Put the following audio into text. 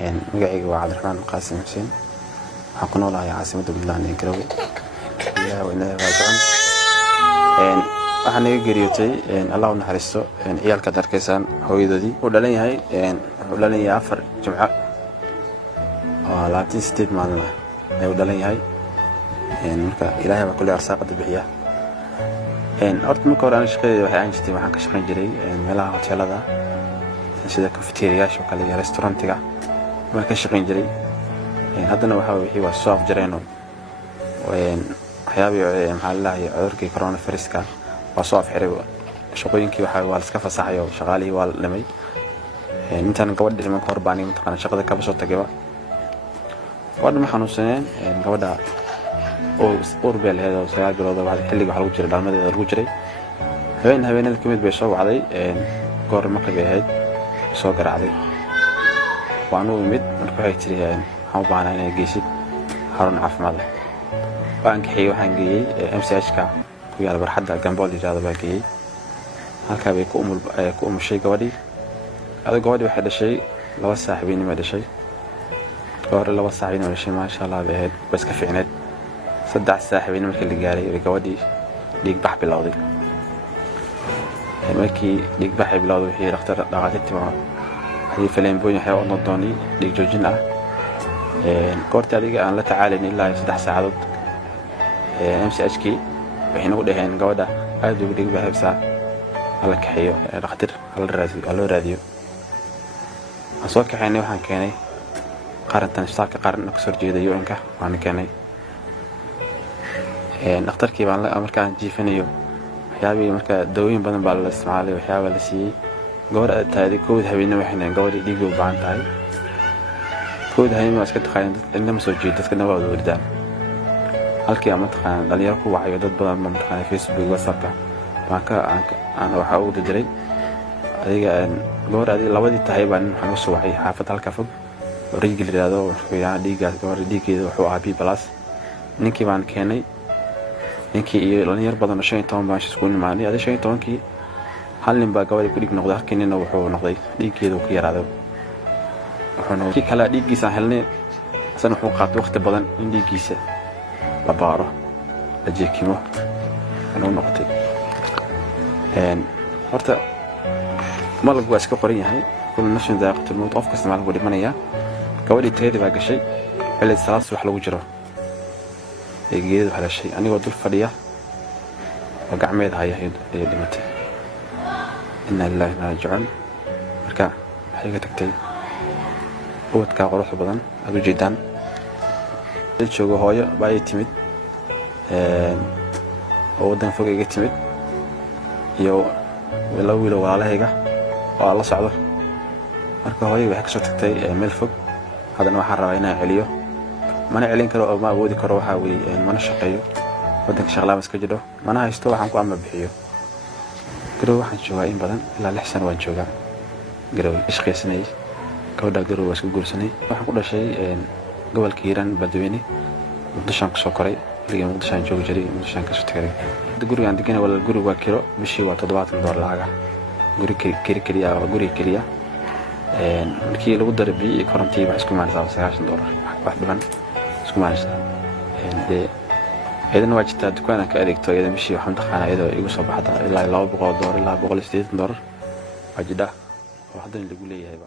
magacayga waa Cabdiraxmaan Qaasim Xuseen waxaan ku noolahay caasimadda Puntland ee Garowe ilaahay waa inay raajaan waxaan naga geeriyootay Allah u naxariisto ciyaalka darkaysan hooyadoodii uu dhalan yahay 4 Jimco oo 28 maalin ayuu dhalan yahay marka ilaahay waa kulli arsaaqada bixiya horta marka hore aan shaqeeyay waxaan ka shaqeyn jiray meelaha hoteelada sida cafeteriyaasha kale iyo restaurantiga waan ka shaqeyn jiray haddana wixii waa soo afjareen waxyaabii maxaa la dhahay cudurkii coronavirus-ka waa soo afxiray shaqooyinkii waa la iska fasaxay oo shaqaalihii waa la dhimay intaan gabadha dhiman hor baan intaqaan shaqada ka soo tagay gabadha ma xanuunsaneen gabadha oo beel heedo 9 bilood oo xilliga waxa lagu jiray dhalmadeeda lagu jiray habeenada kamid bay soo wacday goor ma qabay ahayd soo garaacday waanu imid markii waxay tiri waxaan u baahnaa inay geysid xarun caafimaad waxaan geeyay MCH-ka ku yaal barxadda Gambool ijada baa geeyay halka bay ku umushay gabadhii gabadhii waxay dhashay 2 saaxiibinimo dhashay goor 2 saaxiibinimo dhashay ma sha Allah ahayd bas ka fiicneed 3 saaxiibinimo markii la gaaray gabadhii dhiig bax bilowday markii dhiig bax bilowday wixii dhakhtar dhaqaatiirta هذه فلين حيوان نضاني ديك جوجنا كورت هذيك أنا لا تعالين إلا 6 ساعات MCH وحين أقول هين جودة هذا بديك بحب ساعة على كحيو رختر على الراديو أصوات كحيني وحن كاني قارن تنشتاك قارن نكسر جيدة يومك وحن كاني نختار كيف عن أمريكا جيفنيو حيابي أمريكا دوين بدن بالإسماعيلي وحيابي لسي gobor aad tahay kood habeenimo waxaan gabadhii dhiig u baahan tahay kood habeenimo iska taqaan dad inna ma soo jeedo dadka nabad u wardaan halkii ama taqaan dhalinyaro ku wacayo dad badan ma taqaan Facebook WhatsApp aan waxa uu diray adiga gobor adiga labadii tahay baan waxaan soo wacay xaafad halka fog original yiraahdo waxaan dhiigaas gobor dhiigeeda wuxuu ahaa B+ ninkii baan keenay ninkii iyo dhalinyaro badan 15 baan isku nimaanay 15kii hal nin baa gabadhii ku dhig noqday halkiina wuxuu noqday dhiigeedu ku yaraaday wuxuu kala dhiigiisa helnay asan wuxuu qaatay waqti badan in dhiigiisa la baaro la jeekimo inuu noqday horta malku waa iska qoran yahay kullu nafsin daaqatul mawt qof kasta malku dhimanaya gabadhii teedii baa gashay xilli salaas wax lagu jiro geedu halashay anigoo dul fadhiya oo gacmeed haya ay dhimatay إن الله راجعون مركا حاجة تكتي قوت كقروح بدن أبو جدًا الشجوع هاي باي تمد ودن فوق يجي تمد يو لو على هيجا والله صعبة مركا هاي بحكي شو تكتي ملفوق هذا نوع حرّينا عليه ما نعلن كرو ما أبودي كروها وما نشقيه ودن شغلة مسكجده ما أنا هيستوى حنكو عم بحيه garowe waxaan joogaa in badan ilaa 6 sano waan joogaa garowe ishqeysnay gabadha garowe waa isku guursanay waxaan ku dhashay gobolka Hiiraan Badweyne Muqdisho soo koray ilaa Muqdisho joogo jiray Muqdisho ka soo tagay guriga aan deganay wala guriga waa kiro bishii waa $70 lacag guri kaliya markii lagu darbiyo korontii wax isku maaraysaa $90 wax dhiban isku maaraysaa إذا ما جت دكانة كأديكتو إذا مشي وحمد خانة إذا يقص بحدا إلا $200 إلا $180 وجده واحد اللي يقول لي هيبة